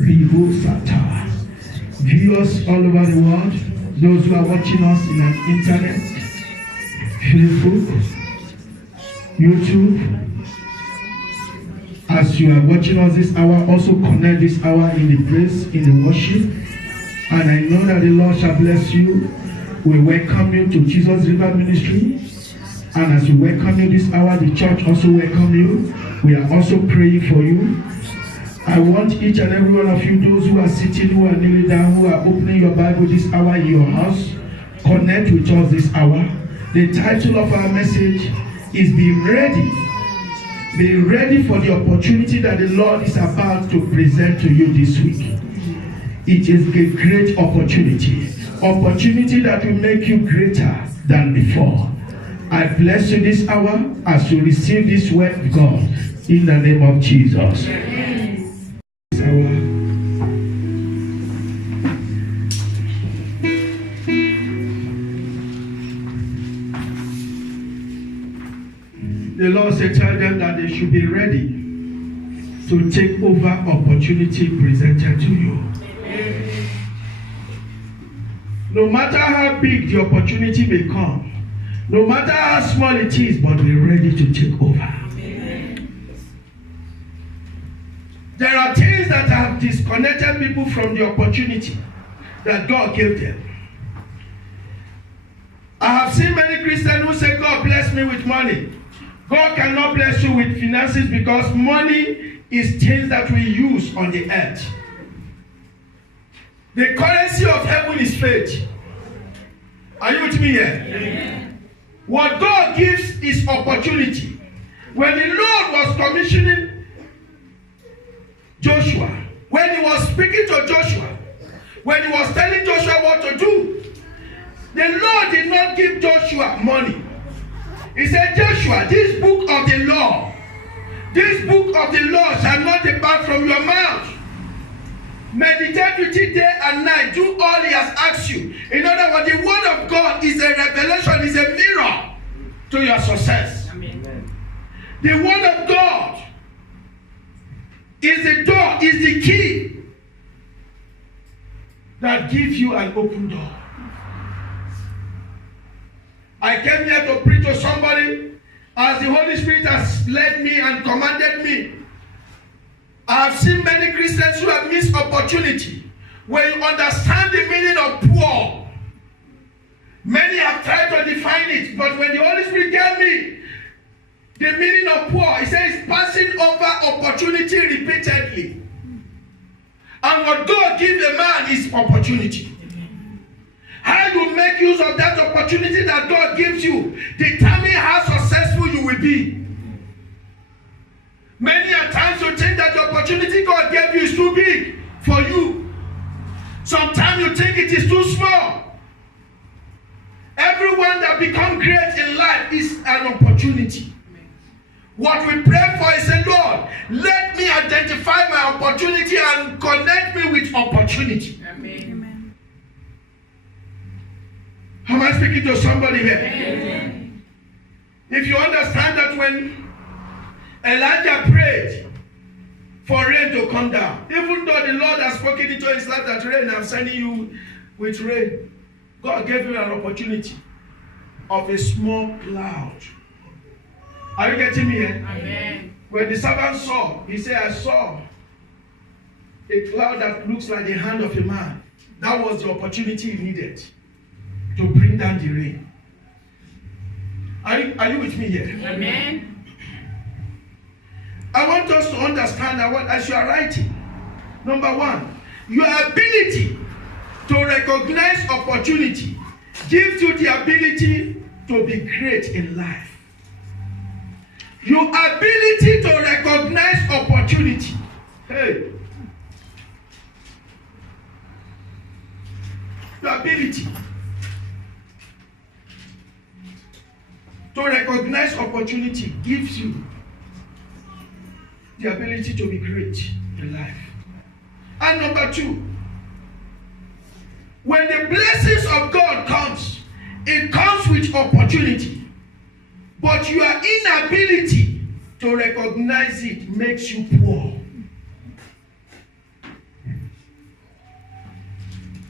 Viewers all over the world, those who are watching us in an internet, Facebook, YouTube, as you are watching us this hour, also connect this hour in the praise, in the worship, and I know that the Lord shall bless you. We welcome you to Jesus River Ministry, and as we welcome you this hour, the church also welcome you. We are also praying for you. I want each and every one of you, those who are sitting, who are kneeling down, who are opening your Bible this hour in your house, connect with us this hour. The title of our message is Be Ready. Be ready for the opportunity that the Lord is about to present to you this week. It is a great opportunity that will make you greater than before. I bless you this hour as you receive this word of God in the name of Jesus. The Lord said, tell them that they should be ready to take over opportunity presented to you. No matter how big the opportunity may come, no matter how small it is, but be ready to take over. There are things that have disconnected people from the opportunity that God gave them. I have seen many Christians who say, God bless me with money. God cannot bless you with finances because money is things that we use on the earth. The currency of heaven is faith. Are you with me here? Yeah. What God gives is opportunity. When the Lord was commissioning Joshua, when he was speaking to Joshua, when he was telling Joshua what to do, the Lord did not give Joshua money. He said, Joshua, this book of the law shall not depart from your mouth. Meditate with it day and night. Do all he has asked you. In other words, the word of God is a revelation, is a mirror to your success. Amen. The word of God is the door, is the key that gives you an open door. I came here to preach to somebody as the Holy Spirit has led me and commanded me. I have seen many Christians who have missed opportunity. When you understand the meaning of poor, many have tried to define it, but when the Holy Spirit gave me the meaning of poor, he says passing over opportunity repeatedly. And what God gives a man is opportunity. How you make use of that opportunity that God gives you determine how successful you will be. Many a times you think that the opportunity God gave you is too big for you. Sometimes you think it is too small. Everyone that becomes great in life is an opportunity. What we pray for is, say, Lord, let me identify my opportunity and connect me with opportunity. Amen. Am I speaking to somebody here? Amen. If you understand that when Elijah prayed for rain to come down, even though the Lord has spoken into his life that rain, I'm sending you with rain, God gave him an opportunity of a small cloud. Are you getting me here? Amen. When the servant saw, he said, I saw a cloud that looks like the hand of a man. That was the opportunity he needed to bring down the rain. Are you with me here? Amen. I want us to understand that as you are writing, number one, your ability to recognize opportunity gives you the ability to be great in life. Your ability to recognize opportunity. Hey. Your ability to recognize opportunity gives you the ability to be great in life. And number two, when the blessings of God comes, it comes with opportunity. But your inability to recognize it makes you poor.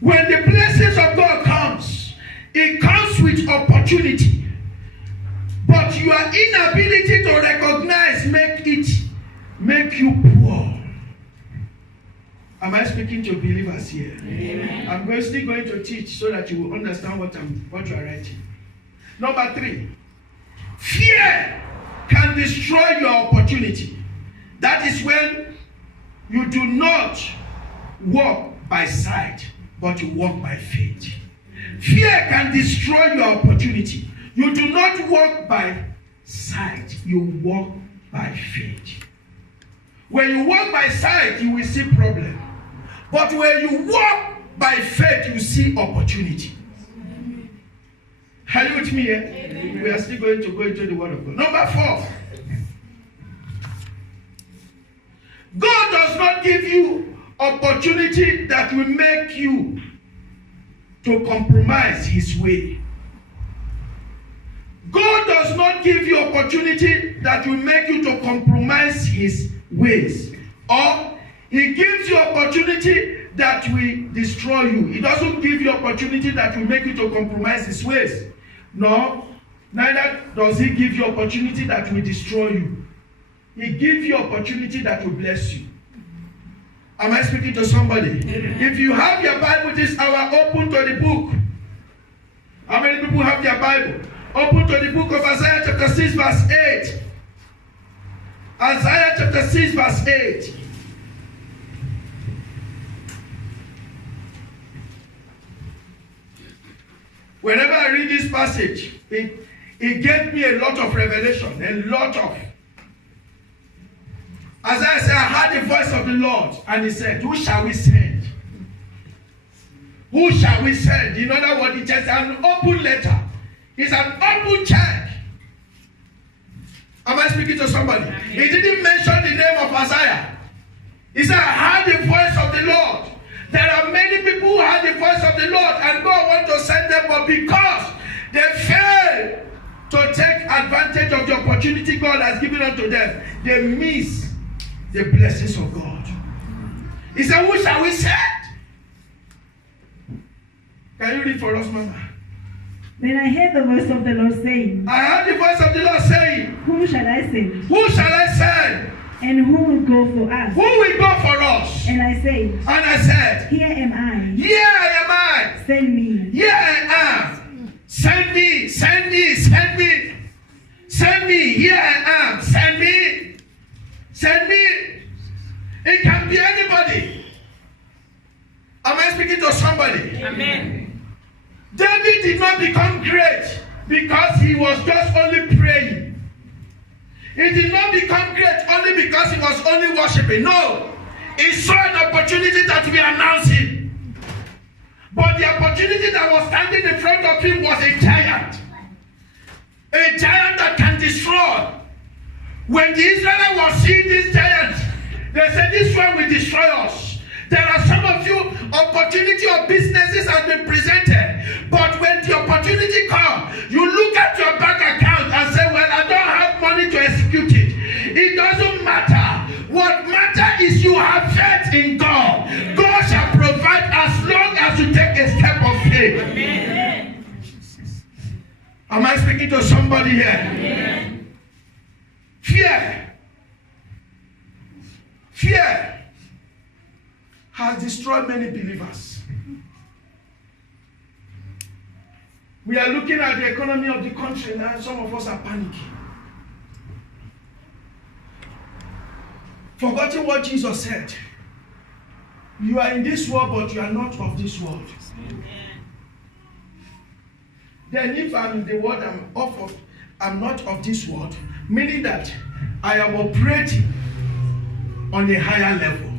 When the blessings of God comes, it comes with opportunity. But your inability to recognize make you poor. Am I speaking to believers here? Amen. I'm still going to teach so that you will understand what you are writing. Number 3, fear can destroy your opportunity. That is when you do not walk by sight, but you walk by faith. Fear can destroy your opportunity. You do not walk by sight, you walk by faith. When you walk by sight, you will see problem. But when you walk by faith, you see opportunity. Are you with me here? Amen. We are still going to go into the word of God. Number 4. God does not give you opportunity that will make you to compromise his way. God does not give you opportunity that will make you to compromise his ways. Or he gives you opportunity that will destroy you. He doesn't give you opportunity that will make you to compromise his ways. No, neither does he give you opportunity that will destroy you. He gives you opportunity that will bless you. Am I speaking to somebody? If you have your Bible this hour, open to the book. How many people have their Bible? Open to the book of Isaiah chapter 6 verse 8. Isaiah chapter 6 verse 8. Whenever I read this passage, it gave me a lot of revelation, a lot of. Isaiah said, I heard the voice of the Lord, and he said, who shall we send? Who shall we send? In other words, it's just an open letter. It's an open check. Am I speaking to somebody? He didn't mention the name of Isaiah. He said, I heard the voice of the Lord. There are many people who heard the voice of the Lord and God wants to send them, but because they fail to take advantage of the opportunity God has given unto them, they miss the blessings of God. He said, who shall we send? Can you read for us, Mama? Then I heard the voice of the Lord saying, I heard the voice of the Lord saying, whom shall I send? Who shall I send? And who will go for us? Who will go for us? And I said, Here am I. Here am I. Send me. Here I am. Send me. Send me. Send me. Send me. Here I am. Send me. Send me. It can be anybody. Am I speaking to somebody? Amen. David did not become great because he was just only praying. He did not become great only because he was only worshiping. No. He saw an opportunity that we are announcing. But the opportunity that was standing in front of him was a giant. A giant that can destroy. When the Israelites were seeing this giant, they said, this one will destroy us. There are some of you, opportunity of businesses has been presented. But when the opportunity comes, you look at your bank account and say, well, I don't have money to execute it. It doesn't matter. What matters is you have faith in God. God shall provide as long as you take a step of faith. Amen. Am I speaking to somebody here? Amen. Fear has destroyed many believers. We are looking at the economy of the country now, and some of us are panicking. Forgetting what Jesus said. You are in this world, but you are not of this world. Then if I'm in the world, I'm not of this world, meaning that I am operating on a higher level.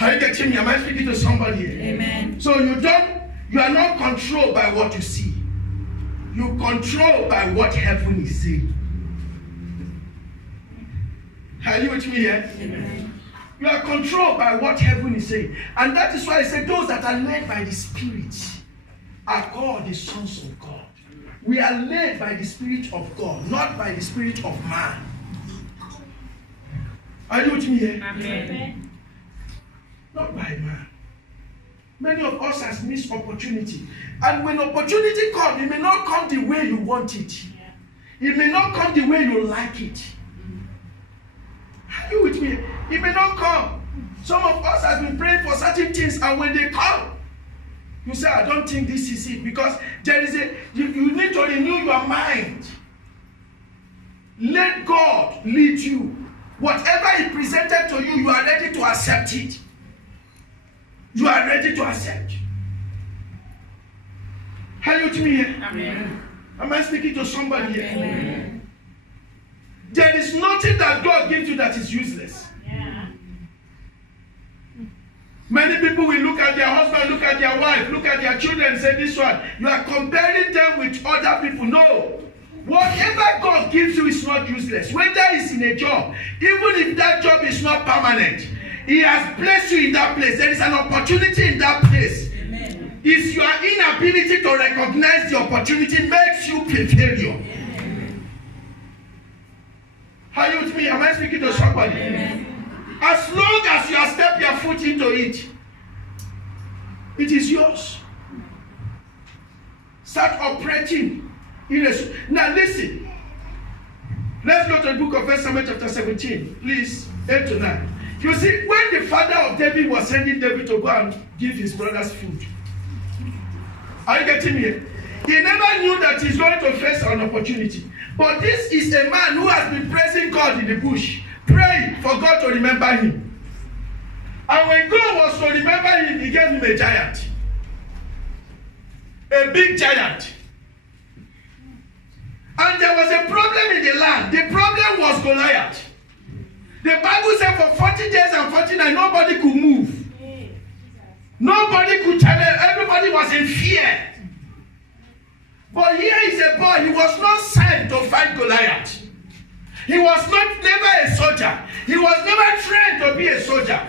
Are you getting me? Am I speaking to somebody here? Amen. So you are not controlled by what you see. You control by what heaven is saying. Are you with me here? Amen. You are controlled by what heaven is saying. And that is why I say those that are led by the Spirit are called the sons of God. We are led by the Spirit of God, not by the spirit of man. Are you with me here? Amen. Not by man. Many of us has missed opportunity. And when opportunity comes, it may not come the way you want it. It may not come the way you like it. Are you with me? It may not come. Some of us have been praying for certain things, and when they come, you say, I don't think this is it. Because there is you need to renew your mind. Let God lead you. Whatever He presented to you, you are ready to accept it. You are ready to accept. Are you with me here? Amen. Am I speaking to somebody here? Amen. There is nothing that God gives you that is useless. Yeah. Many people will look at their husband, look at their wife, look at their children and say, this one, you are comparing them with other people. No. Whatever God gives you is not useless. Whether it's in a job, even if that job is not permanent, He has placed you in that place. There is an opportunity in that place. Amen. It's your inability to recognize the opportunity makes you a failure. Amen. Are you with me? Am I speaking to somebody? Amen. As long as you have stepped your foot into it, it is yours. Start operating. Now listen. Let's go to the book of 1 Samuel chapter 17. Please, 8 to 9. You see, when the father of David was sending David to go and give his brothers food, are you getting me? He never knew that he's going to face an opportunity. But this is a man who has been praising God in the bush, praying for God to remember him. And when God was to remember him, He gave him a giant. A big giant. And there was a problem in the land. The problem was Goliath. The Bible said for 40 days and 40 nights, nobody could move. Nobody could challenge. Everybody was in fear. But here is a boy. He was not sent to fight Goliath. He was never a soldier. He was never trained to be a soldier.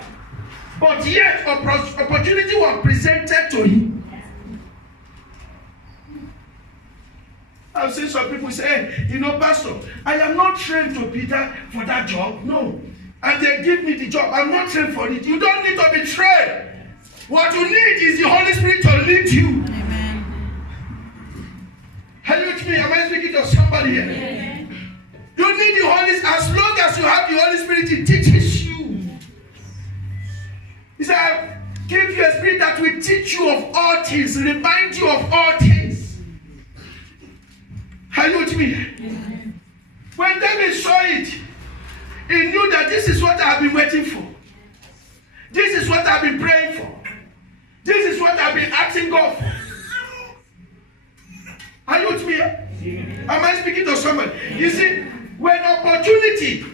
But yet, opportunity was presented to him. I've seen some people say, hey, Pastor, I am not trained to be for that job. No. And they give me the job. I'm not trained for it. You don't need to be trained. What you need is the Holy Spirit to lead you. Amen. Are you with me? Am I speaking to somebody here? Amen. You need the Holy Spirit. As long as you have the Holy Spirit, it teaches you. He said, I give you a spirit that will teach you of all things, remind you of all things. Are you with me? Amen. When David saw it, he knew that this is what I have been waiting for. This is what I've been praying for. This is what I've been asking God for. Are you with me? Am I speaking to somebody? You see, when opportunity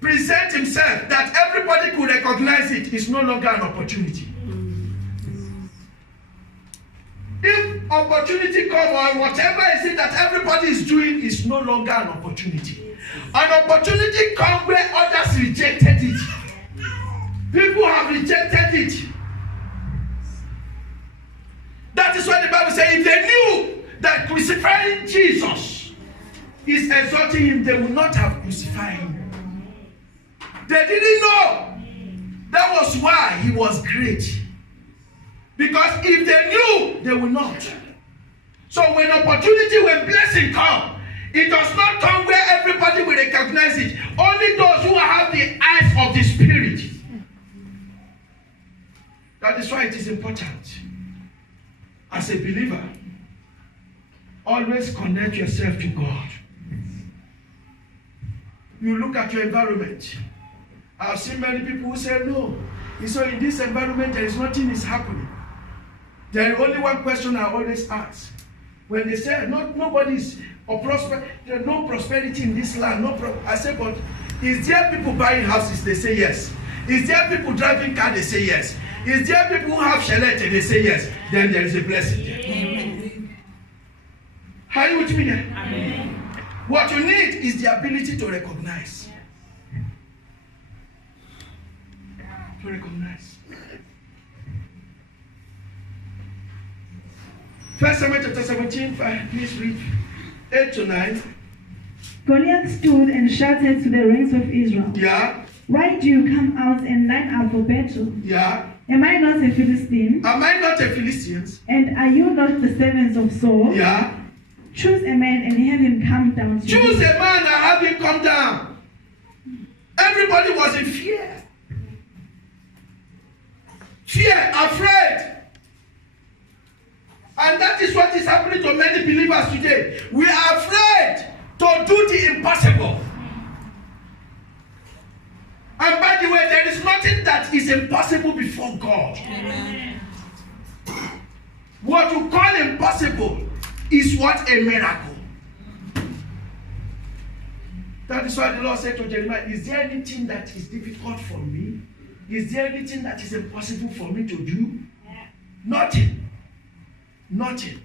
presents himself that everybody could recognize it, it's no longer an opportunity. If opportunity comes or whatever is it that everybody is doing is no longer an opportunity. An opportunity comes where others rejected it. People have rejected it. That is why the Bible says if they knew that crucifying Jesus is exalting him, they would not have crucified him. They didn't know. That was why he was great. Because if they knew, they would not. So when opportunity, when blessing comes, it does not come where everybody will recognize it. Only those who have the eyes of the Spirit. That is why it is important. As a believer, always connect yourself to God. You look at your environment. I've seen many people who say, no. So in this environment, there is nothing is happening. There is only one question I always ask. When they say, nobody is, there's no prosperity in this land. I say, but is there people buying houses? They say yes. Is there people driving cars? They say yes. Is there people who have chalet? They say yes. Then there is a blessing there. Amen. Are you with me there? Amen. What you need is the ability to recognize. To recognize. 1 Samuel chapter 17, please read 8 to 9. Goliath stood and shouted to the ranks of Israel. Yeah. Why do you come out and line up for battle? Yeah. Am I not a Philistine? Am I not a Philistine? And are you not the servants of Saul? Yeah. Choose a man and have him come down to Choose you. a man and have him come down. Everybody was in fear. Fear, afraid. And that is what is happening to many believers today. We are afraid to do the impossible. And by the way, there is nothing that is impossible before God. Amen. What you call impossible is what? A miracle. That is why the Lord said to Jeremiah, is there anything that is difficult for me? Is there anything that is impossible for me to do? Yeah. Nothing. Nothing.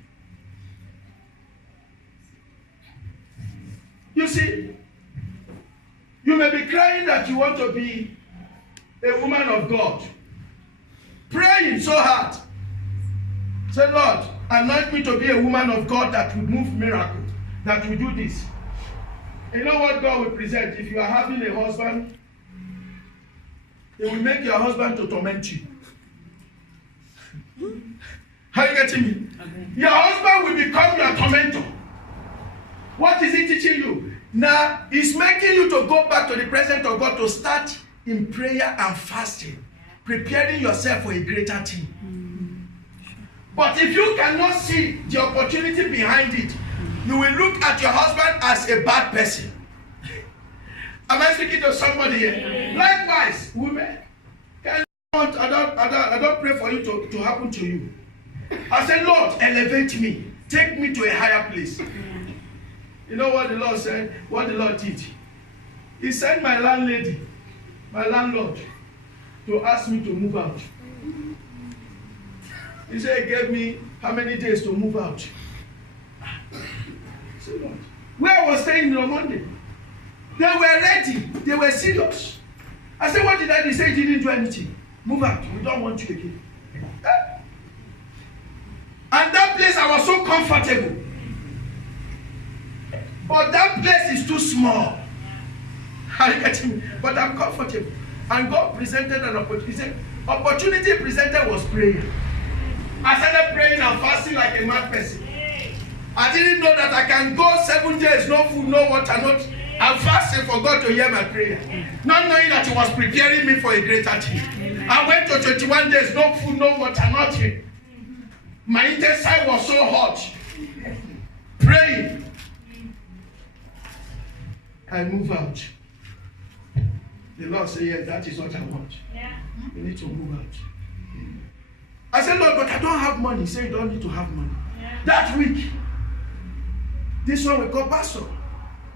You see, you may be crying that you want to be a woman of God. Praying so hard. Say, Lord, anoint me to be a woman of God that will move miracles, that will do this. You know what God will present? If you are having a husband, He will make your husband to torment you. Are you getting me? Okay. Your husband will become your tormentor. What is he teaching you? Now, he's making you to go back to the presence of God to start in prayer and fasting, preparing yourself for a greater thing. But if you cannot see the opportunity behind it, you will look at your husband as a bad person. Am I speaking to somebody here? Likewise, women, I don't pray for you to happen to you. I say, Lord, elevate me. Take me to a higher place. You know what the Lord said? What the Lord did? He sent my landlady, my landlord, to ask me to move out. He said he gave me how many days to move out. I said, Lord, where I was staying on Monday, they were ready. They were serious. I said, what did I do? He said he didn't do anything. Move out. We don't want you again. And that place, I was so comfortable. But that place is too small. Are you getting me? But I'm comfortable. And God presented an opportunity. He said, opportunity presented was prayer. I started praying and fasting like a mad person. I didn't know that I can go 7 days, no food, no water, not. I'm fasting for God to hear my prayer. Not knowing that He was preparing me for a greater thing. I went to 21 days, no food, no water, nothing. My intestine was so hot. Praying. I move out. The Lord said, yes, that is what I want. Yeah. You need to move out. I said, Lord, but I don't have money. He said, you don't need to have money. Yeah. That week, this one we call pastor.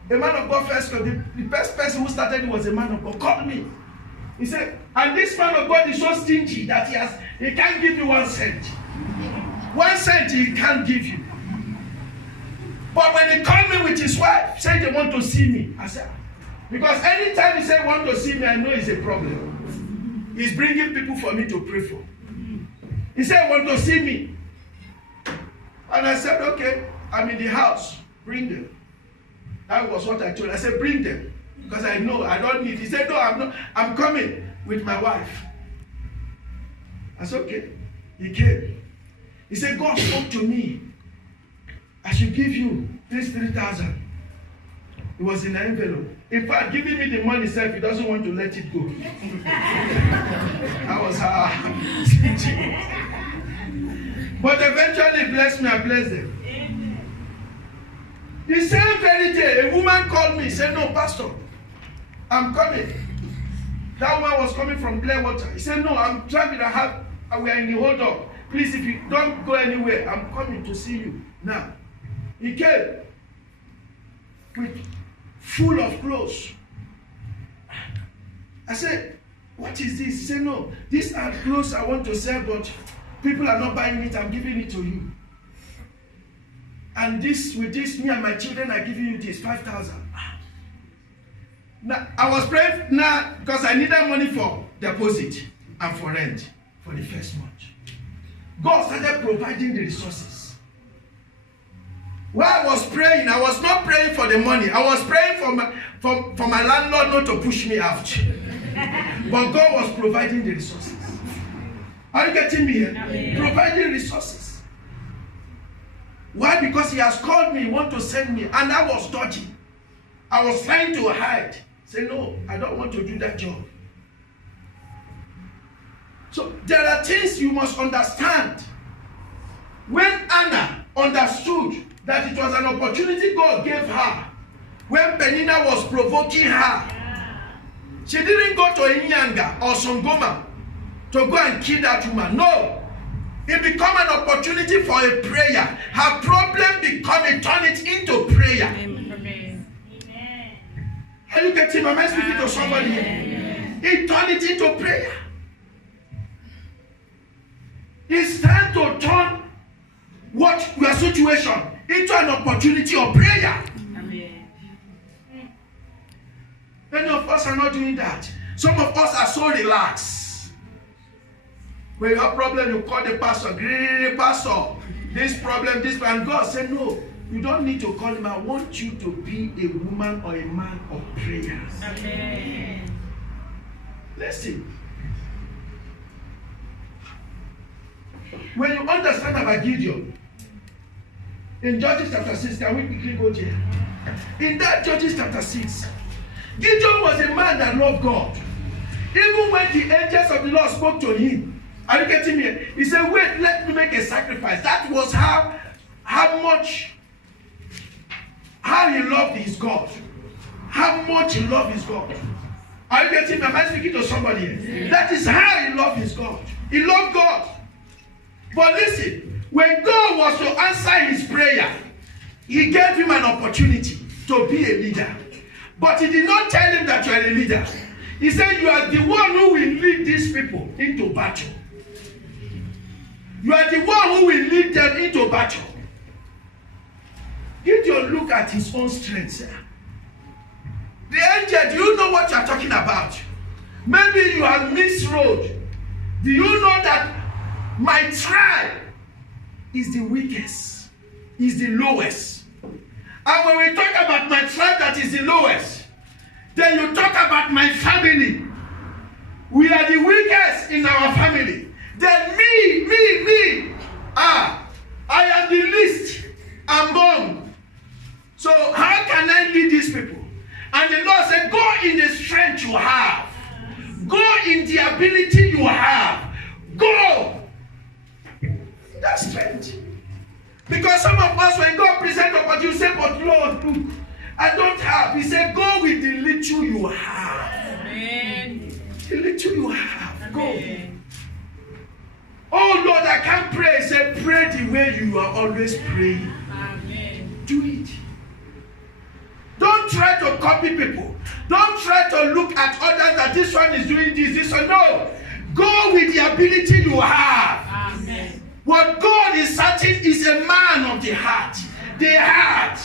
A man of God first, the first person who started it was a man of God, called me. He said, and this man of God is so stingy that he can't give you 1 cent. 1 cent he can't give you. But when he called me with his wife, said they want to see me. I said, because anytime he said want to see me, I know it's a problem. He's bringing people for me to pray for. He said, want to see me. And I said, okay, I'm in the house. Bring them. That was what I told him. I said, bring them. Because I know I don't need. He said, no, I'm not. I'm coming with my wife. I said, okay. He came. He said, God spoke to me. I should give you this 3,000. It was in an envelope. In fact, giving me the money itself, he doesn't want to let it go. I was but eventually he blessed me, I blessed them. The same very day, a woman called me, said, no, Pastor, I'm coming. That woman was coming from Clearwater. He said, no, I'm traveling. We are in the hold up. Please, if you don't go anywhere, I'm coming to see you now. He came with full of clothes. I said, what is this? He said, no, these are clothes I want to sell, but people are not buying it. I'm giving it to you. And with this, me and my children are giving you this, 5,000. Now, I was praying now because I needed money for deposit and for rent for the first month. God started providing the resources. While I was praying, I was not praying for the money. I was praying for my landlord not to push me out. But God was providing the resources. Are you getting me here? Amen. Providing resources. Why? Because he has called me, want to send me, and I was dodging. I was trying to hide. Say, no, I don't want to do that job. So there are things you must understand. When Anna understood that it was an opportunity God gave her, when Penina was provoking her, she didn't go to Inyanga or Songoma to go and kill that woman. No. It became an opportunity for a prayer. Her problem turn it into prayer. Amen. Are you getting my mind speaking to somebody here? It turned it into prayer. It's time to turn what your situation into an opportunity of prayer. Amen. Many of us are not doing that. Some of us are so relaxed. When you have problem, you call the pastor. Great pastor, this problem, and God said, no, you don't need to call him. I want you to be a woman or a man of prayers. Amen. Listen. When you understand about Gideon, in Judges chapter 6, can we quickly go there? In that Judges chapter 6, Gideon was a man that loved God. Even when the angels of the Lord spoke to him, are you getting me? He said, wait, let me make a sacrifice. That was how he loved his God. How much he loved his God. Are you getting me? Am I speaking to somebody here? That is how he loved his God. He loved God. But listen, when God was to answer his prayer, he gave him an opportunity to be a leader. But he did not tell him that you are a leader. He said, you are the one who will lead these people into battle. You are the one who will lead them into battle. Gideon look at his own strength. The angel, do you know what you are talking about? Maybe you have misroad. Do you know that my tribe is the weakest, is the lowest? And when we talk about my tribe that is the lowest, then you talk about my family. We are the weakest in our family. Then me, I am the least among. So how can I lead these people? And the Lord said, go in the strength you have. Go in the ability you have. Go. That's strength. Because some of us, when God presents opportunity, you say, but Lord, look, I don't have. He said, go with the little you have. Amen. The little you have. Go. Amen. Oh Lord, I can't pray. He said, pray the way you are always praying. Amen. Do it. Don't try to copy people. Don't try to look at others that this one is doing this one. No. Go with the ability you have. Amen. What God is searching is a man of the heart. The heart.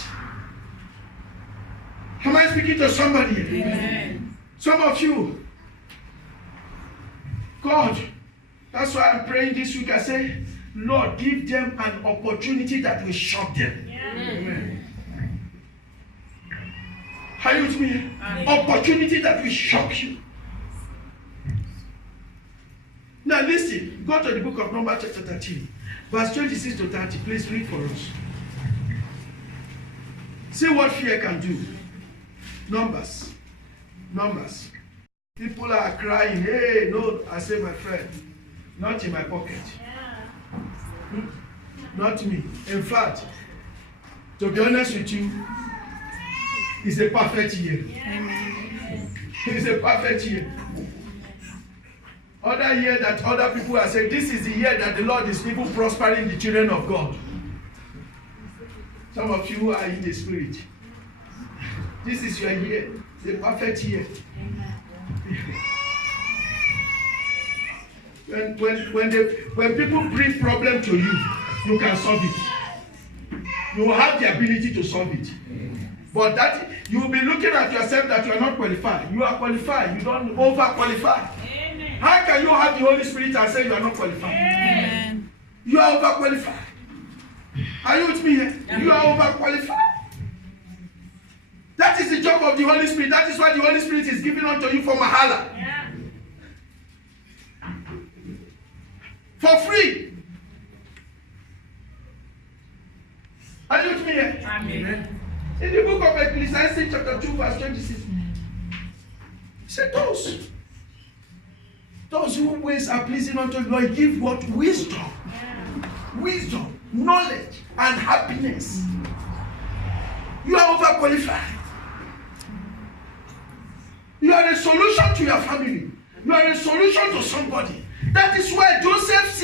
Am I speaking to somebody? Amen. Some of you, God, that's why I'm praying this week. I say, Lord, give them an opportunity that will shock them. Yeah. Amen. Are you with me? Amen. Opportunity that will shock you. Now listen, go to the book of Numbers chapter 13, verse 26 to 30. Please read for us. See what fear can do. Numbers. People are crying, hey, no, I say, my friend, not in my pocket. Yeah. Not me. In fact, to be honest with you, it's a perfect year. Yeah. It's a perfect year. Other year that other people are saying, this is the year that the Lord is even prospering the children of God. Some of you are in the spirit. This is your year. It's a perfect year. When people bring problem to you, you can solve it. You will have the ability to solve it. But that you will be looking at yourself that you are not qualified. You are qualified. You don't over-qualify. How can you have the Holy Spirit and say you are not qualified? Amen. You are overqualified. Are you with me here? Amen. You are overqualified. That is the job of the Holy Spirit. That is why the Holy Spirit is given unto you for Mahala. Yeah. for free. Are you with me here? Amen. In the book of Ecclesiastes chapter 2 verse 26, he said those whose ways are pleasing unto the Lord give what? Wisdom. Wisdom, knowledge, and happiness. You are overqualified. You are a solution to your family. You are a solution to somebody. That is why Joseph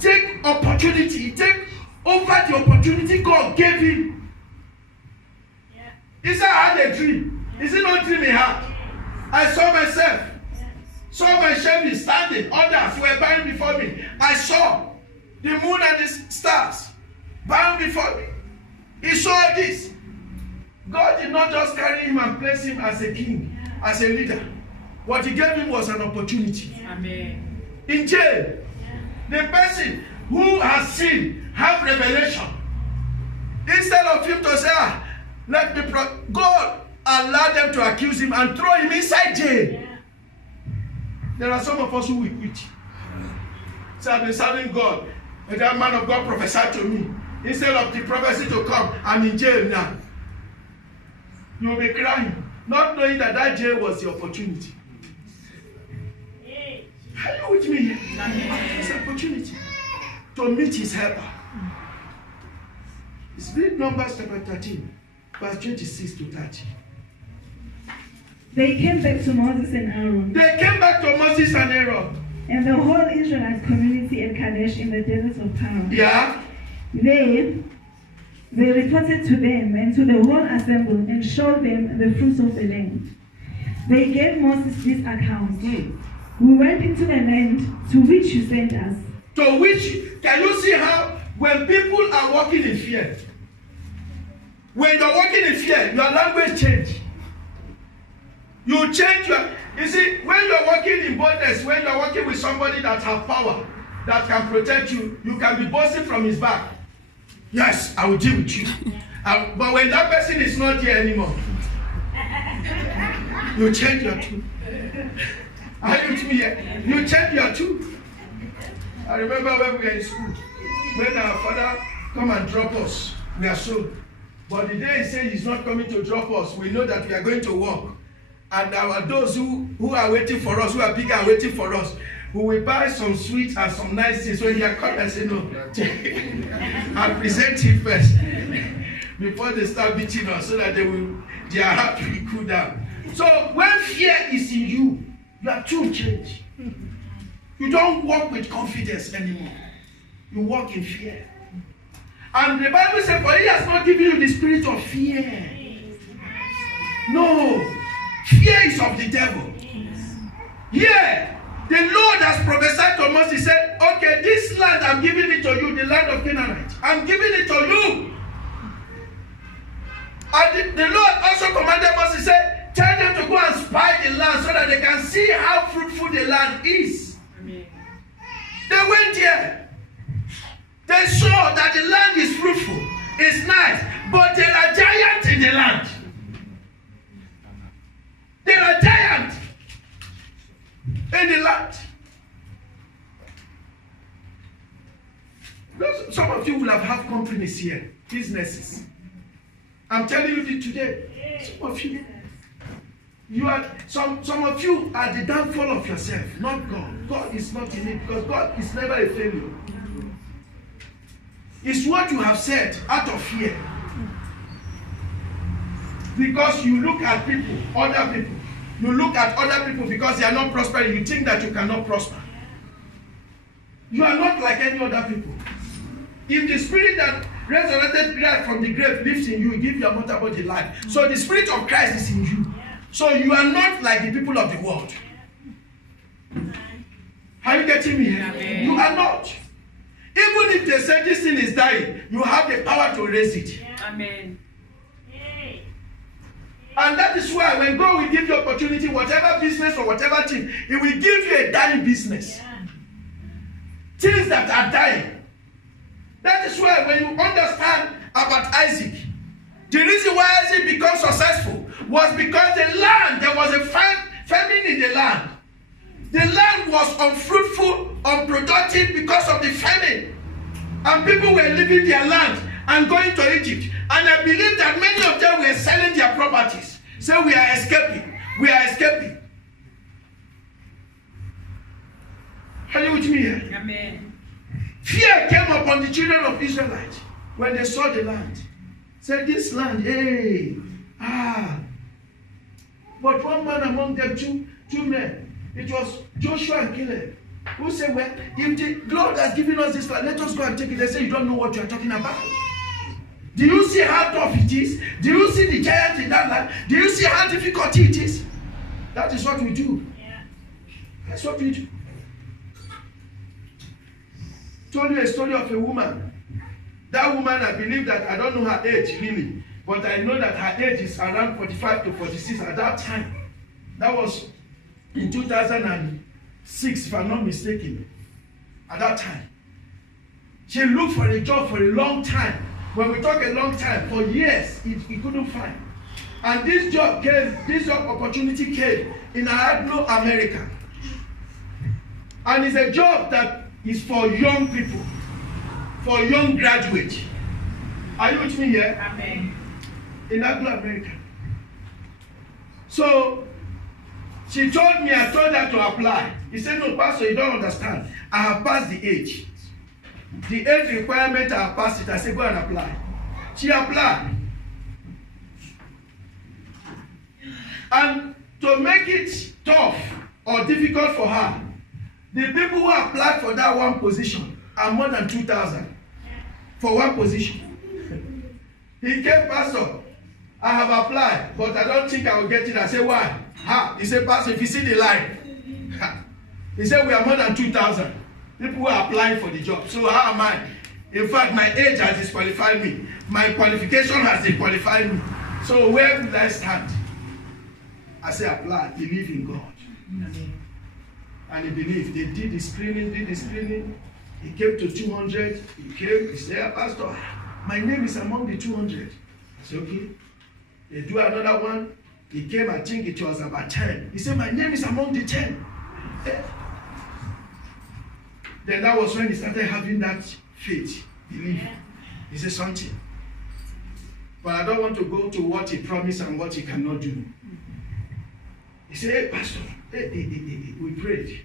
take opportunity. Take over the opportunity God gave him. Yeah. He said, I had a dream. Is it not dream he had? I saw myself. Saw my shelf standing. Others were bowing before me. I saw the moon and the stars bowing before me. He saw this. God did not just carry him and place him as a king, as a leader. What he gave him was an opportunity. Amen. In jail, the person who has seen, have revelation. Instead of him to say, let me God allowed them to accuse him and throw him inside jail. Yeah. There are some of us who will quit. So I've been serving God. And that man of God prophesied to me. Instead of the prophecy to come, I'm in jail now. You will be crying, not knowing that jail was the opportunity. Are you with me? It's an opportunity to meet his helper. It's read Numbers chapter 13, verse 26 to 30. They came back to Moses and Aaron. They came back to Moses and Aaron. And the whole Israelite community at Kadesh in the desert of Paran. Yeah. They reported to them and to the whole assembly and showed them the fruits of the land. They gave Moses this account. We went into the land to which you sent us. To which, can you see how when people are walking in fear, when you're walking in fear, your language change. You change you see, when you're walking in boldness, when you're working with somebody that has power, that can protect you, you can be boasting from his back. Yes, I will deal with you. But when that person is not here anymore, you change your tune. Are you with me here? You change your tune. I remember when we were in school, when our father come and drop us, we are so. But the day he said he's not coming to drop us, we know that we are going to walk. And those who are waiting for us, who are bigger, are waiting for us. We will buy some sweets and some nice things. When they are coming, I say, no, I'll present it first before they start beating us so that their heart will cool down. So when fear is in you, your tune change. You don't walk with confidence anymore. You walk in fear. And the Bible says, for he has not given you the spirit of fear. No. Fear is of the devil. Yeah. The Lord has prophesied to Moses. He said, okay, this land, I'm giving it to you, the land of Canaanite. I'm giving it to you. And the Lord also commanded Moses, he said, tell them to go and spy the land so that they can see how fruitful the land is. Amen. They went there. They saw that the land is fruitful. It's nice. But there are giants in the land. There are giants in the land. Some of you will have companies here, businesses. I'm telling you today, some of you are the downfall of yourself, not God. God is not in it because God is never a failure. It's what you have said out of fear. Because you look at people, other people. You look at other people because they are not prospering. You think that you cannot prosper. You are not like any other people. If the spirit that resurrected Christ from the grave lives in you, give your mortal body life. So the spirit of Christ is in you. So you are not like the people of the world. Are you getting me? Amen. You are not. Even if they say this thing is dying, you have the power to raise it. Amen. And that is why when God will give you opportunity, whatever business or whatever thing, He will give you a dying business. Yeah. Things that are dying. That is why when you understand about Isaac, the reason why Isaac became successful was because the land, there was a famine in the land. The land was unfruitful unproductive because of the famine. And people were leaving their land and going to Egypt. And I believe that many of them were selling their properties. So we are escaping. We are escaping. Are you with me here? Amen. Fear came upon the children of Israelites when they saw the land. Said, this land, hey, But one man among them, two men, it was Joshua and Caleb, who said, well, if the Lord has given us this land, let us go and take it. They say, you don't know what you are talking about. Do you see how tough it is? Do you see the giant in that land? Do you see how difficult it is? That is what we do. Yeah. That's what we do. Told you a story of a woman. That woman, I believe that, I don't know her age really, but I know that her age is around 45 to 46 at that time. That was in 2006, if I'm not mistaken. At that time. She looked for a job for a long time. When we talk a long time, for years, he couldn't find. And this job opportunity came in Agro America. And it's a job that is for young people, for young graduates. Are you with me here? Amen. In Agro America. So, she told me, I told her to apply. He said, no, Pastor, you don't understand. I have passed the age. The age requirement, I have passed it. I said, go and apply. She applied. And to make it tough or difficult for her, the people who applied for that one position are more than 2,000 for one position. He came, Pastor, I have applied, but I don't think I will get it. I said, why? He said, Pastor, if you see the line, he said, we are more than 2,000 people who are applying for the job. So how am I? In fact, my age has disqualified me. My qualification has disqualified me. So where will I stand? I say, apply, believe in God. Amen. And he believed. They did the screening. He came to 200. He said, Pastor, my name is among the 200. I said, okay. They do another one. He came, I think it was about 10. He said, my name is among the 10. Then that was when he started having that faith, belief. He said something. But I don't want to go to what he promised and what he cannot do. He said, hey, Pastor, we prayed.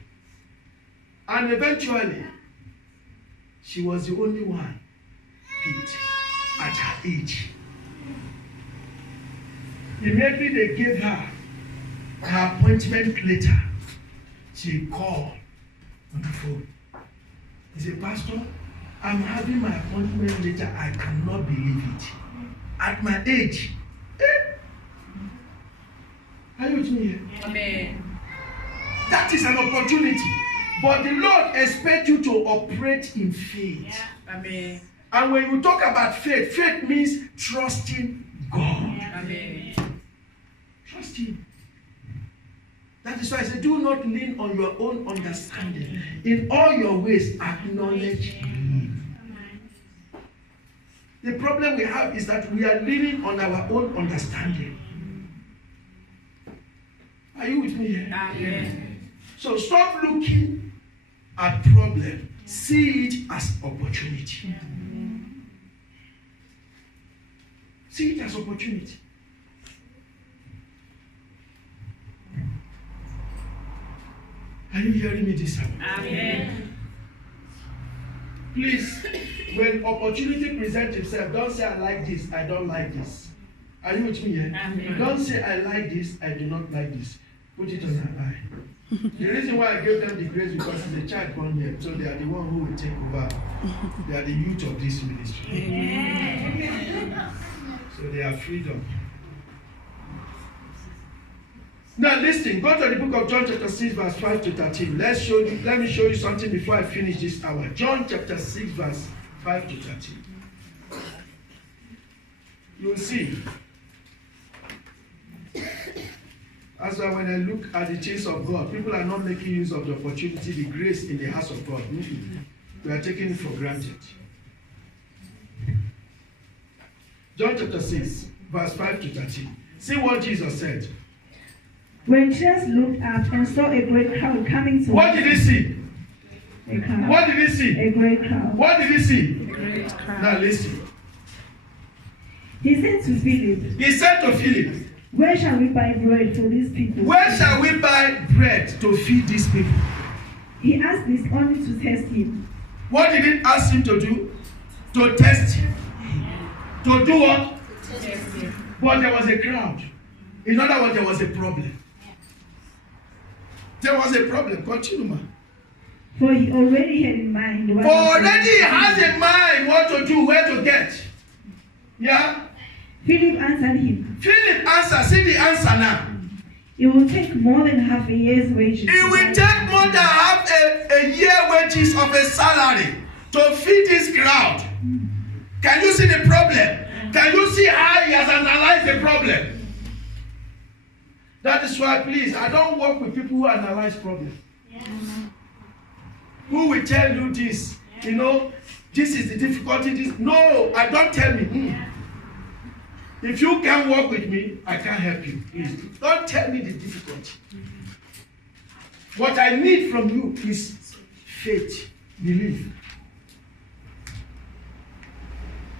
And eventually, she was the only one picked at her age. Immediately they gave her appointment letter. She called on the phone. He said, Pastor, I'm having my appointment letter. I cannot believe it. At my age. Are you with me here? Amen. That is an opportunity. But the Lord expects you to operate in faith. Yeah. Amen. And when you talk about faith, faith means trusting God. Amen. Trust Him. That is why I say, do not lean on your own understanding. In all your ways, acknowledge Him. The problem we have is that we are leaning on our own understanding. Are you with me here? Amen. So stop looking at problem. See it as opportunity. See it as opportunity. Are you hearing me this time? Amen. Please, when opportunity presents itself, don't say I like this, I don't like this. Are you with me here? Amen. Don't say I like this, I do not like this. Put it on her eye. The reason why I gave them the grace because it's a child born here, so they are the one who will take over. They are the youth of this ministry. So they have freedom. Now listen, go to the book of John chapter 6 verse 5 to 13. Let me show you something before I finish this hour. John chapter 6 verse 5 to 13. You will see. That's why when I look at the things of God, people are not making use of the opportunity, the grace in the house of God. We are taking it for granted. John chapter 6 verse 5 to 13. See what Jesus said. When Jesus looked up and saw a great crowd coming to What did he see? a see? A great crowd. What did he see? Great crowd. Now listen. He said to Philip, He said to Philip, where shall we buy bread for these people? where shall we buy bread to feed these people? He asked this only to test him. What did he ask him to do? To test him. To do what? But there was a crowd. In other words, there was a problem. There was a problem. Continue, man. For he already had in mind what For already he has in mind what to do, where to get. Yeah? Philip answered him, Philip answer. See the answer now. it will take more than half a year's wages. It will take more than half a year wages of a salary to feed this crowd. Can you see the problem? Can you see how he has analyzed the problem? That is why, please, I don't work with people who analyze problems. Who will tell you this? You know, this is the difficulty. This. No, I don't tell me. If you can't work with me, I can't help you. Please, don't tell me the difficulty. What I need from you is faith, belief.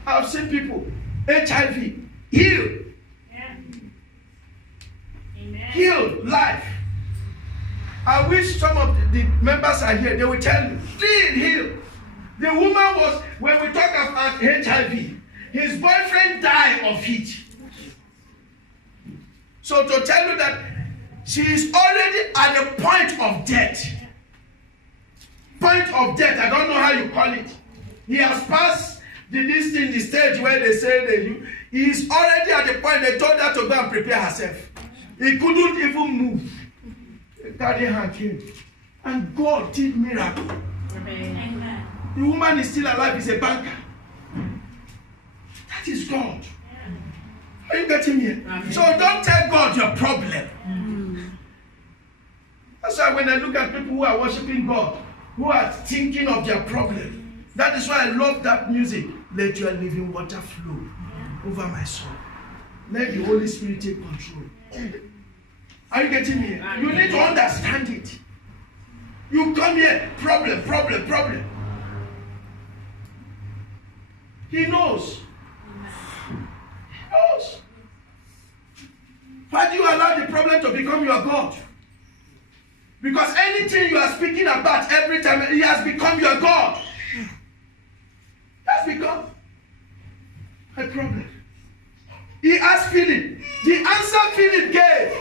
I've seen people, HIV, heal. Heal life. I wish some of the members are here. They will tell you, heal. The woman was, when we talk about HIV, his boyfriend died of it. So to tell you that she is already at the point of death. Point of death, I don't know how you call it. He has passed the stage where they say he is already at the point they told her to go and prepare herself. He couldn't even move. Carry her came. And God did miracle. Amen. The woman is still alive, is a banker. That is God. Are you getting me? Amen. So don't tell God your problem. That's why when I look at people who are worshiping God, who are thinking of their problem, that is why I love that music. Let your living water flow over my soul. Let the Holy Spirit take control. Are you getting me? You need to understand it. You come here, problem. He knows. He knows. Why do you allow the problem to become your God? Because anything you are speaking about every time, he has become your God. That's become a problem. He asked Philip. The answer Philip gave.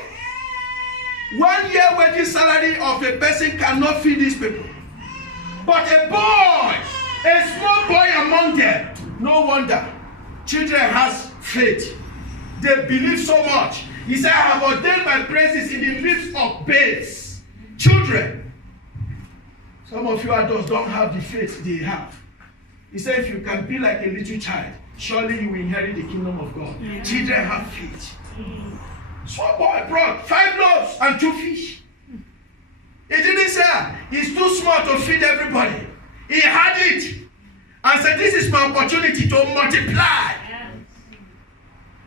1 year wages salary of a person cannot feed these people. But a boy, a small boy among them, no wonder. Children has faith. They believe so much. He said, I have ordained my praises in the lips of babes. Children. Some of you adults don't have the faith they have. He said, if you can be like a little child, surely you will inherit the kingdom of God. Children have faith. Small boy brought 5 loaves and 2 fish. He didn't say he's too small to feed everybody. He had it and said, this is my opportunity to multiply.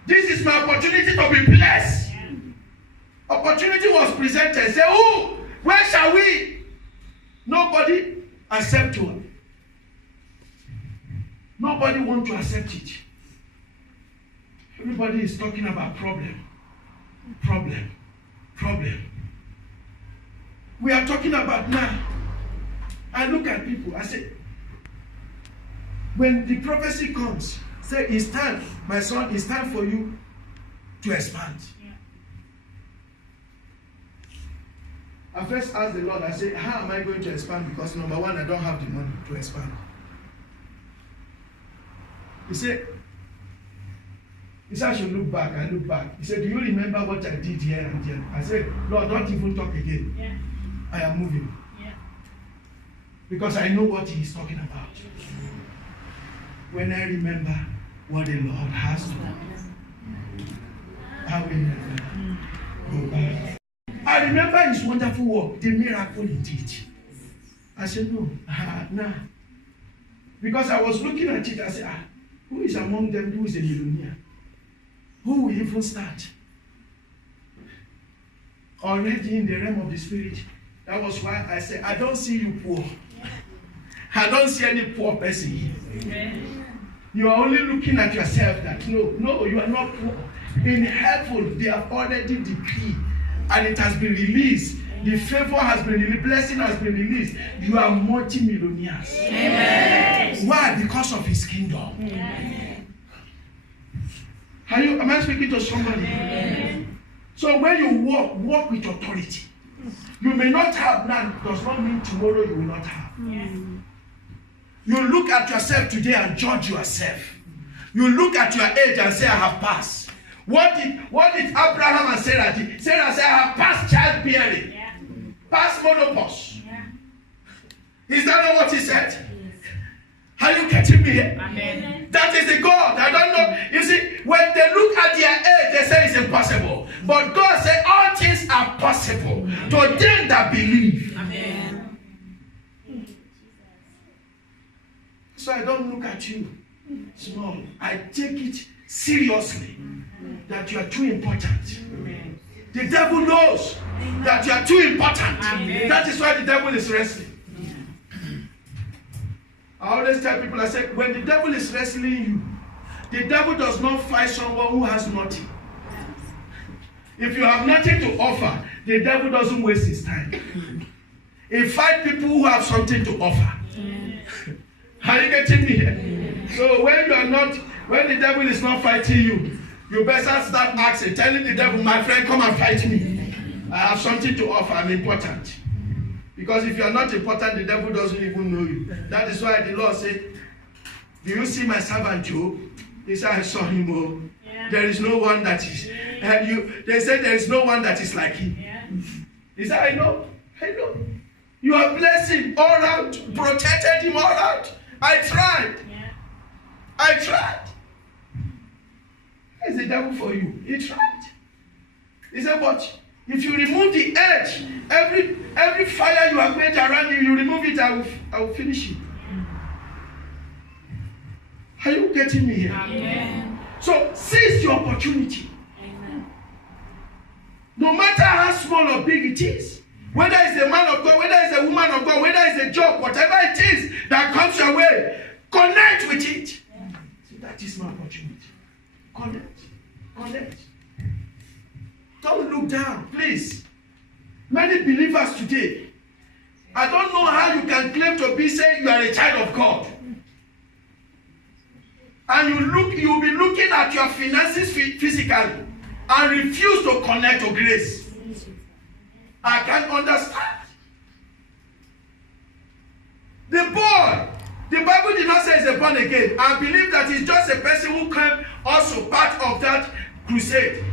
This is my opportunity to be blessed. Opportunity was presented. Say, oh, where shall we? Nobody accept you. Nobody want to accept it. Everybody is talking about problem. We are talking about now. I look at people, I say, when the prophecy comes, say, it's time, my son, it's time for you to expand. I first asked the Lord, I said, how am I going to expand? Because number one, I don't have the money to expand. He said, I should look back. I look back. He said, do you remember what I did here and here? I said, Lord, don't even talk again. Yeah. I am moving. Yeah. Because I know what he is talking about. When I remember what the Lord has done, I will never go back. I remember his wonderful work, the miracle he did. I said, no, nah. Because I was looking at it, I said, who is among them who is a millionaire? Who will even start? Already in the realm of the spirit. That was why I said, I don't see you poor. I don't see any poor person here. You are only looking at yourself that no, you are not poor. In heaven, they have already decreed, and it has been released. The favor has been released, blessing has been released. You are multi-millionaires. Amen. Why? Because of his kingdom. Amen. Am I speaking to somebody? Amen. So when you walk with authority. You may not have now, does not mean tomorrow you will not have. Yes. You look at yourself today and judge yourself. You look at your age and say, I have passed. What did Abraham and Sarah do? Sarah said, I have passed childbearing. Yeah. Past menopause. Yeah. Is that not what he said? Yes. Are you getting me here? Amen. That is the God. I don't know. You see, when they look at their age, they say it's impossible. But God said all things are possible to them that believe. Amen. So I don't look at you small. I take it seriously that you are too important. Amen. The devil knows that you are too important. Amen. That is why the devil is wrestling. I always tell people, I say, when the devil is wrestling you, the devil does not fight someone who has nothing. If you have nothing to offer, the devil doesn't waste his time. He fights people who have something to offer. Are you getting me here? So when the devil is not fighting you, you better start asking, telling the devil, my friend, come and fight me. I have something to offer, I'm important. Because if you are not important, the devil doesn't even know you. That is why the Lord said, do you see my servant Job? He said, I saw him. Oh. Yeah. There is no one that is. They said there is no one that is like him. Yeah. He said, I know. You are blessed him all out, protected him all out. I tried. Yeah. I tried. It's the devil for you. He tried. He said, but if you remove the edge, every fire you have made around you remove it, I will finish it. Are you getting me here? Amen. So seize the opportunity. Amen. No matter how small or big it is, whether it's a man of God, whether it's a woman of God, whether it's a job, whatever it is that comes your way, connect with it. Yeah. So that is my opportunity. Connect. Don't look down, please. Many believers today, I don't know how you can claim to be saying you are a child of God. And you'll be looking at your finances physically and refuse to connect to grace. I can't understand. The boy, the Bible did not say he's a born again. I believe that he's just a person who came also part of that crusade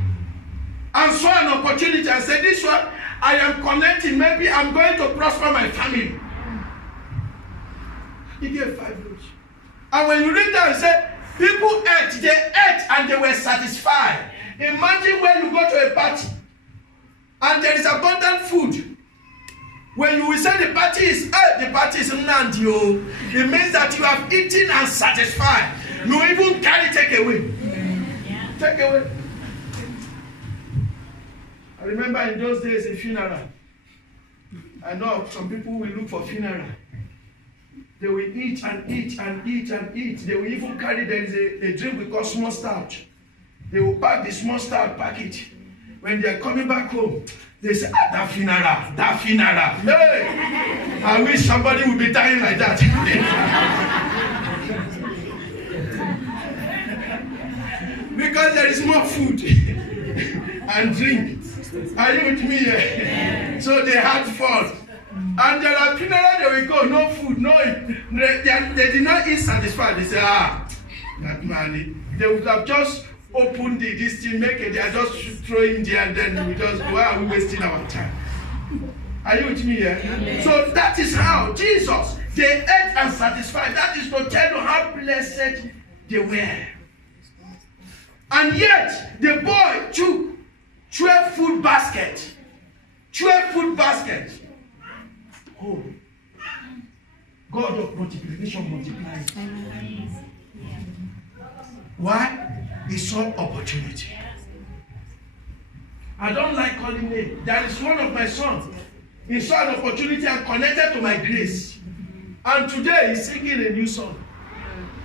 and saw an opportunity and said, this one, I am connecting, maybe I'm going to prosper my family. He gave 5 loaves. And when you read that, it said, people ate and they were satisfied. Imagine when you go to a party and there is abundant food. When you will say the party is Nandio, it means that you have eaten and satisfied. You even carry takeaway. Take away. I remember in those days in funeral, I know some people will look for funeral. They will eat and eat and eat and eat. They will even carry, there is a drink we call small stout. They will pack the small stout package. When they are coming back home, they say, that funeral. Hey! I wish somebody would be dying like that. Because there is more food and drink. Are you with me here? So they had fun. And there are funerals, they will go, no food, they did not eat satisfied. They say, that man, they would have just opened this thing, make it, they are just throwing there, and then we just, why are we wasting our time? Are you with me here? Yes. So that is how Jesus, they ate and satisfied. That is to tell you how blessed they were. And yet, the boy took 12 food baskets. 12 food baskets. Oh, God of multiplication multiplies. Why? He saw opportunity. I don't like calling name. That is one of my sons. He saw an opportunity and connected to my grace. And today he's singing a new song.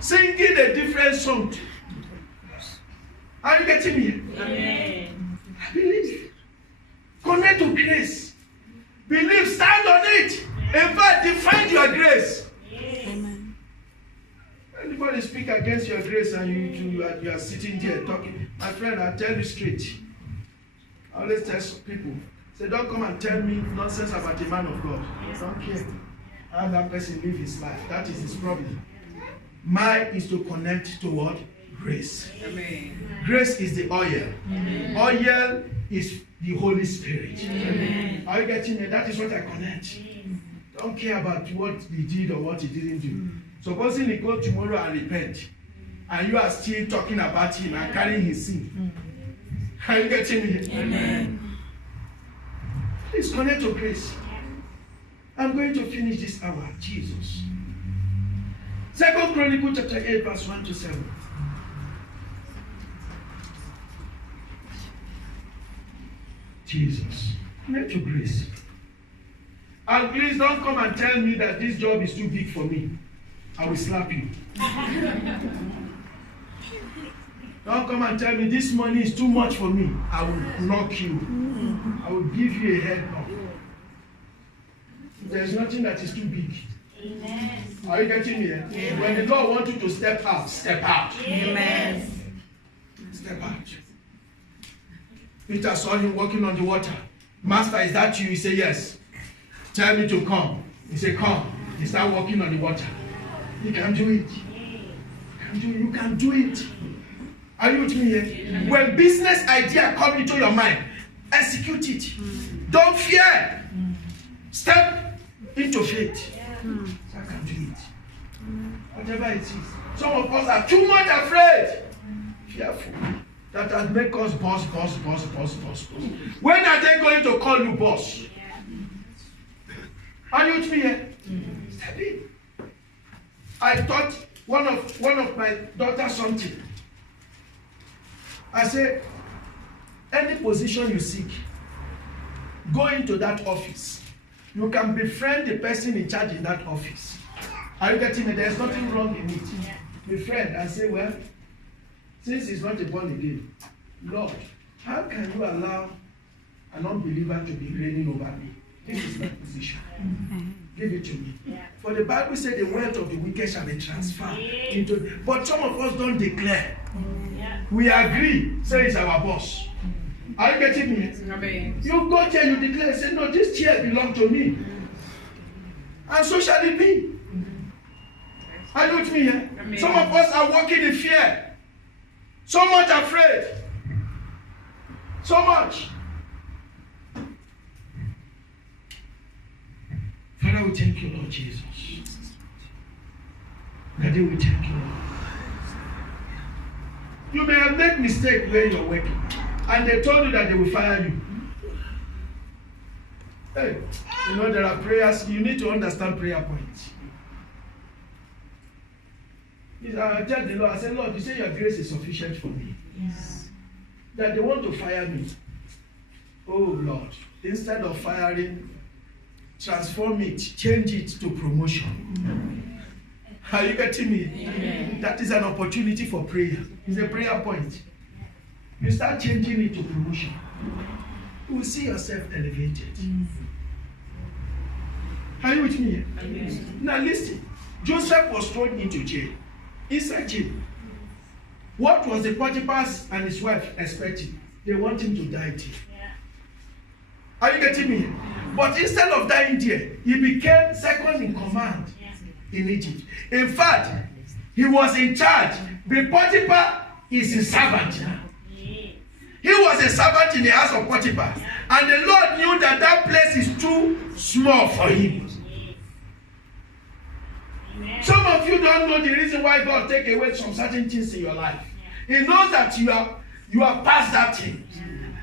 Singing a different song. Are you getting me? Amen. Believe. Connect to grace. Believe, stand on it. In fact, defend your grace. Amen. Anybody speak against your grace and you are sitting there talking, my friend, I'll tell you straight. I always tell people, say, don't come and tell me nonsense about the man of God. I don't care how that person live his life. That is his problem. Mine is to connect to what? Grace. Amen. Grace is the oil. Amen. Oil is the Holy Spirit. Amen. Are you getting me? That is what I connect. Don't care about what he did or what he didn't do. Supposing he go tomorrow and repent, and you are still talking about him and carrying his sin. Are you getting me? Amen. Please connect to grace. I'm going to finish this hour. Jesus. 2 Chronicles chapter 8, verse 1 to 7. Jesus. Connect to grace. And please don't come and tell me that this job is too big for me. I will slap you. Don't come and tell me this money is too much for me. I will knock you. I will give you a head knock. There's nothing that is too big. Amen. Are you getting me? Amen. When the Lord wants you to step out, step out. Amen. Step out. Peter saw him walking on the water. Master, is that you? He said, yes. Tell me to come. He said, come. He started walking on the water. You can do it. You can do it. Are you with me here? When business idea come into your mind, execute it. Don't fear. Step into faith. I can do it. Whatever it is. Some of us are too much afraid. Fearful. That has made us boss. When are they going to call you boss? Are you with me here? Step in. I taught one of my daughters something. I said, any position you seek, go into that office. You can befriend the person in charge in that office. Are you getting it? There's nothing wrong in it. Befriend and say, well, since he's not a born again, Lord, how can you allow an unbeliever to be reigning over me? This is my position. Give it to me. For the Bible said the wealth of the wicked shall be transferred into. But some of us don't declare. We agree, say it's our boss. Are you getting me? You go there, you declare, say, no, this chair belongs to me. And so shall it be. Are you with me here? Some of us are walking in fear. So much afraid. So much. Father, we thank you, Lord Jesus. Daddy, we thank you, Lord. You may have made mistake where you're working, and they told you that they will fire you. Hey, you know there are prayers. You need to understand prayer points. I tell the Lord, I say, Lord, you say your grace is sufficient for me. Yes. That they want to fire me. Oh Lord, instead of firing, transform it, change it to promotion. Are you getting me? Amen. That is an opportunity for prayer. It's a prayer point. You start changing it to promotion. You will see yourself elevated. Are you with me? Amen. Now listen. Joseph was thrown into jail. Inside jail. What was the Potiphar's and his wife expecting? They want him to die there. Are you getting me? But instead of dying there, he became second in command in Egypt. In fact, he was in charge. The Potiphar is his servant now. He was a servant in the house of Potiphar. And the Lord knew that that place is too small for him. Some of you don't know the reason why God take away some certain things in your life. He knows that you are past that thing.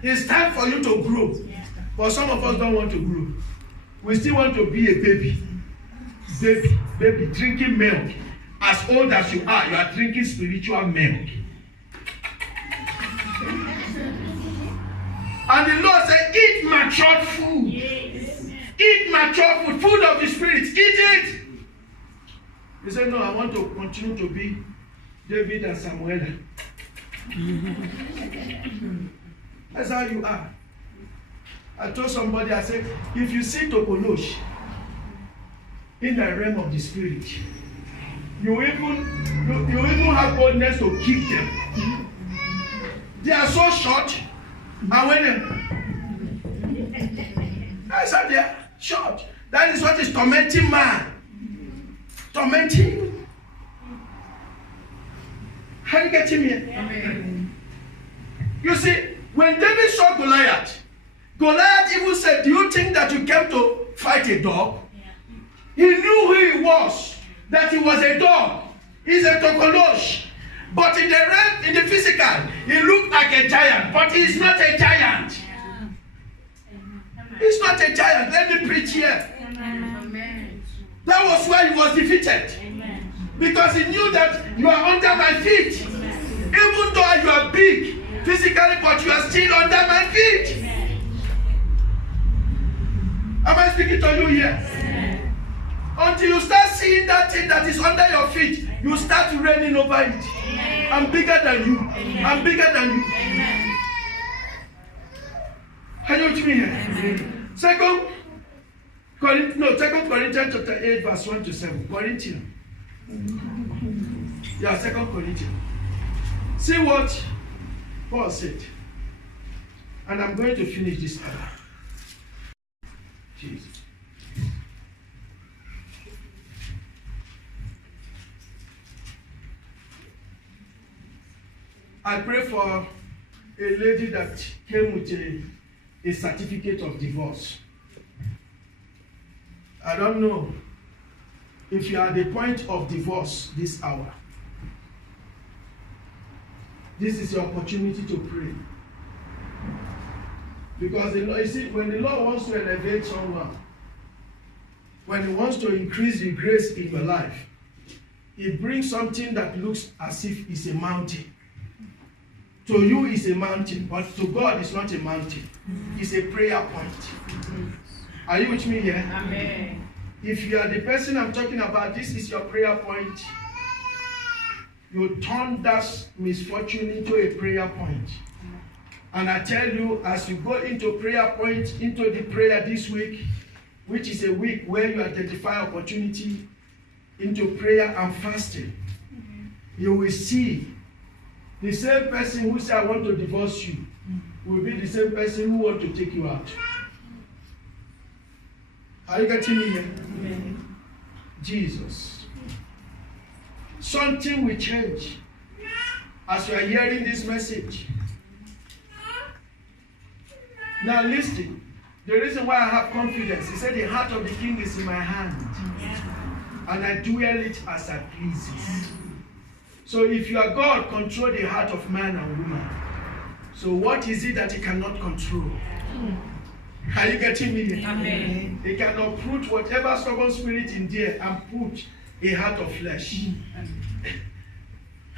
It's time for you to grow. But some of us don't want to grow. We still want to be a baby. Baby, drinking milk. As old as you are drinking spiritual milk. And the Lord said, eat matured food. Eat matured food, food of the Spirit. Eat it. He said, no, I want to continue to be David and Samuel. That's how you are. I told somebody, I said, if you see Tokolosh in the realm of the spirit, you even have boldness to kick them. They are so short, and when I said they are short. That is what is tormenting man. Tormenting you. How you getting me? Amen. You see, when David saw Goliath, Goliath even said, do you think that you came to fight a dog? He knew who he was, that he was a dog. He's a tokolosh. But in the realm, in the physical, he looked like a giant, but he's not a giant. He's not a giant. Let me preach here. Amen. That was why he was defeated. Amen. Because he knew that you are under my feet. Amen. Even though you are big physically, but you are still under my feet. Amen. Am I speaking to you here? Amen. Until you start seeing that thing that is under your feet, you start reigning over it. Amen. I'm bigger than you. Amen. I'm bigger than you. Amen. Are you with me here? Amen. Second Corinthians chapter 8, verse 1 to 7. Corinthians. Yeah, 2 Corinthians. See what Paul said. And I'm going to finish this hour. Jesus. I pray for a lady that came with a certificate of divorce. I don't know if you are at the point of divorce this hour. This is your opportunity to pray. Because you see, when the Lord wants to elevate someone, when He wants to increase the grace in your life, He brings something that looks as if it's a mountain. To you, it's a mountain, but to God, it's not a mountain. It's a prayer point. Are you with me here? Amen. If you are the person I'm talking about, this is your prayer point. You turn that misfortune into a prayer point. And I tell you, as you go into prayer point, into the prayer this week, which is a week where you identify opportunity into prayer and fasting, you will see the same person who said, I want to divorce you, will be the same person who wants to take you out. Are you getting me here? Amen. Jesus. Something will change as you are hearing this message. Now listen. The reason why I have confidence, He said the heart of the king is in my hand. And I dwell it as I pleases. So if you are God, control the heart of man and woman. So what is it that He cannot control? Are you getting me? Amen. He can uproot whatever stubborn spirit in there and put a heart of flesh.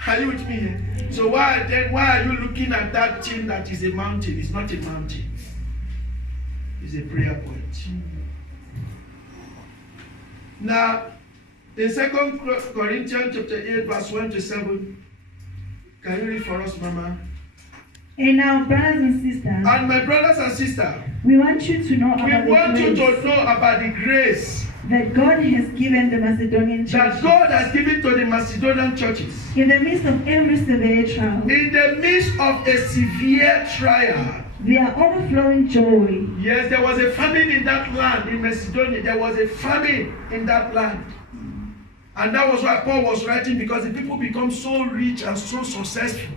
Are you with me? So why are you looking at that thing that is a mountain? It's not a mountain. It's a prayer point. Now, in 2 Corinthians chapter 8, verse 1 to 7, can you read for us, Mama? And now, brothers and sisters, and my brothers and sisters, we want you to know about the grace that God has given the Macedonian churches. That God has given to the Macedonian churches. In the midst of every severe trial. In the midst of a severe trial. Their overflowing joy. Yes, there was a famine in that land, in Macedonia. There was a famine in that land. And that was why Paul was writing, because the people become so rich and so successful.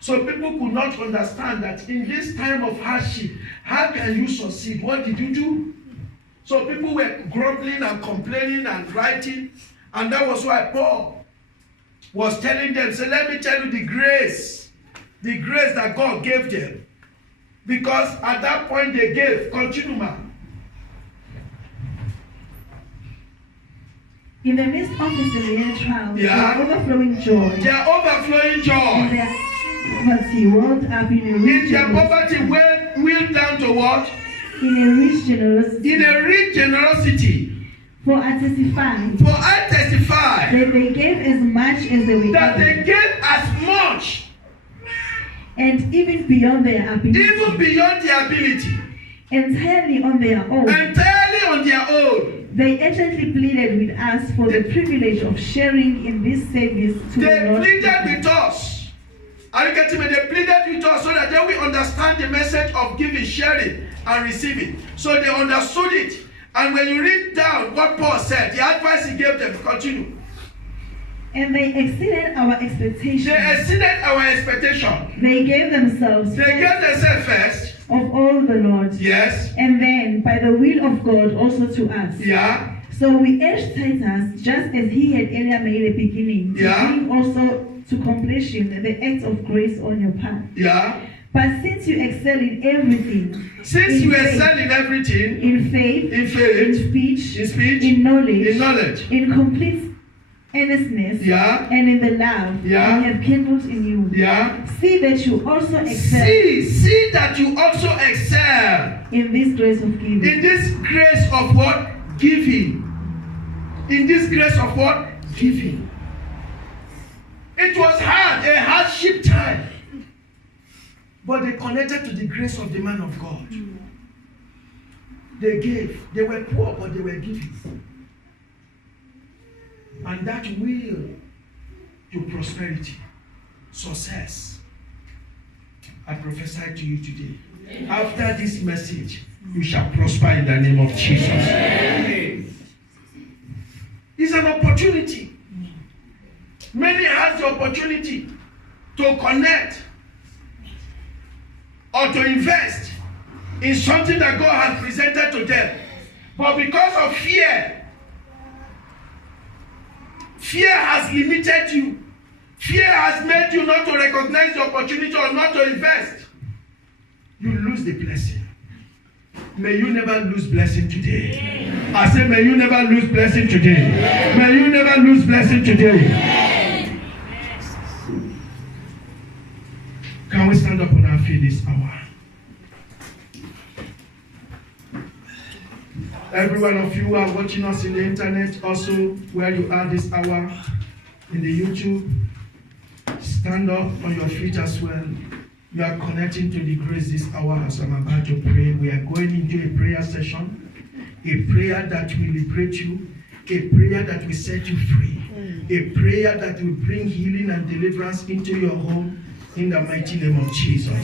So people could not understand that in this time of hardship, how can you succeed? What did you do? So people were grumbling and complaining and writing. And that was why Paul was telling them, so let me tell you the grace that God gave them. Because at that point they gave, continue, man. In the midst of the severe trial, their overflowing joy. Their overflowing joy. And their poverty welled up in a rich generosity. Their poverty welled down to what? In a rich generosity. In a rich generosity. For I testify. That they were that they given, gave as much, and even beyond their ability, even beyond their ability, entirely on their own. entirely on their own. They urgently pleaded with us for the privilege of sharing in this service to the They Lord. pleaded with us. Are you getting me? They pleaded with us so that they will understand the message of giving, sharing, and receiving. So they understood it. And when you read down what Paul said, the advice he gave them, continue. And they exceeded our expectations. They exceeded our expectation. They gave themselves They gave themselves first. of all the Lord, Yes. and then by the will of God also to us. Yeah. So we urged Titus, just as he had earlier made a beginning, to Yeah. bring also to completion the act of grace on your part. Yeah. But since you excel in everything, Since you excel in everything, in faith, in faith, in speech, in speech, in knowledge, in complete earnestness, Yeah. and in the love Yeah. I have kindled in you, Yeah. see that you also excel See that you also excel in this grace of giving. in this grace of what? Giving. In this grace of what? Giving. It was hard, a hardship time. But they connected to the grace of the man of God. They gave. They were poor, but they were giving. And that will to prosperity, success. I prophesy to you today. After this message, you shall prosper in the name of Jesus. It's an opportunity. Many has the opportunity to connect or to invest in something that God has presented to them. But because of fear, fear has limited you. Fear has made you not to recognize the opportunity or not to invest. You lose the blessing. May you never lose blessing today. I say, may you never lose blessing today. May you never lose blessing today. Can we stand up on our feet this hour? Every one of you who are watching us in the internet, also where you are this hour, in the YouTube, stand up on your feet as well. You are connecting to the grace this hour as I'm about to pray. We are going into a prayer session, a prayer that will liberate you, a prayer that will set you free, a prayer that will bring healing and deliverance into your home in the mighty name of Jesus.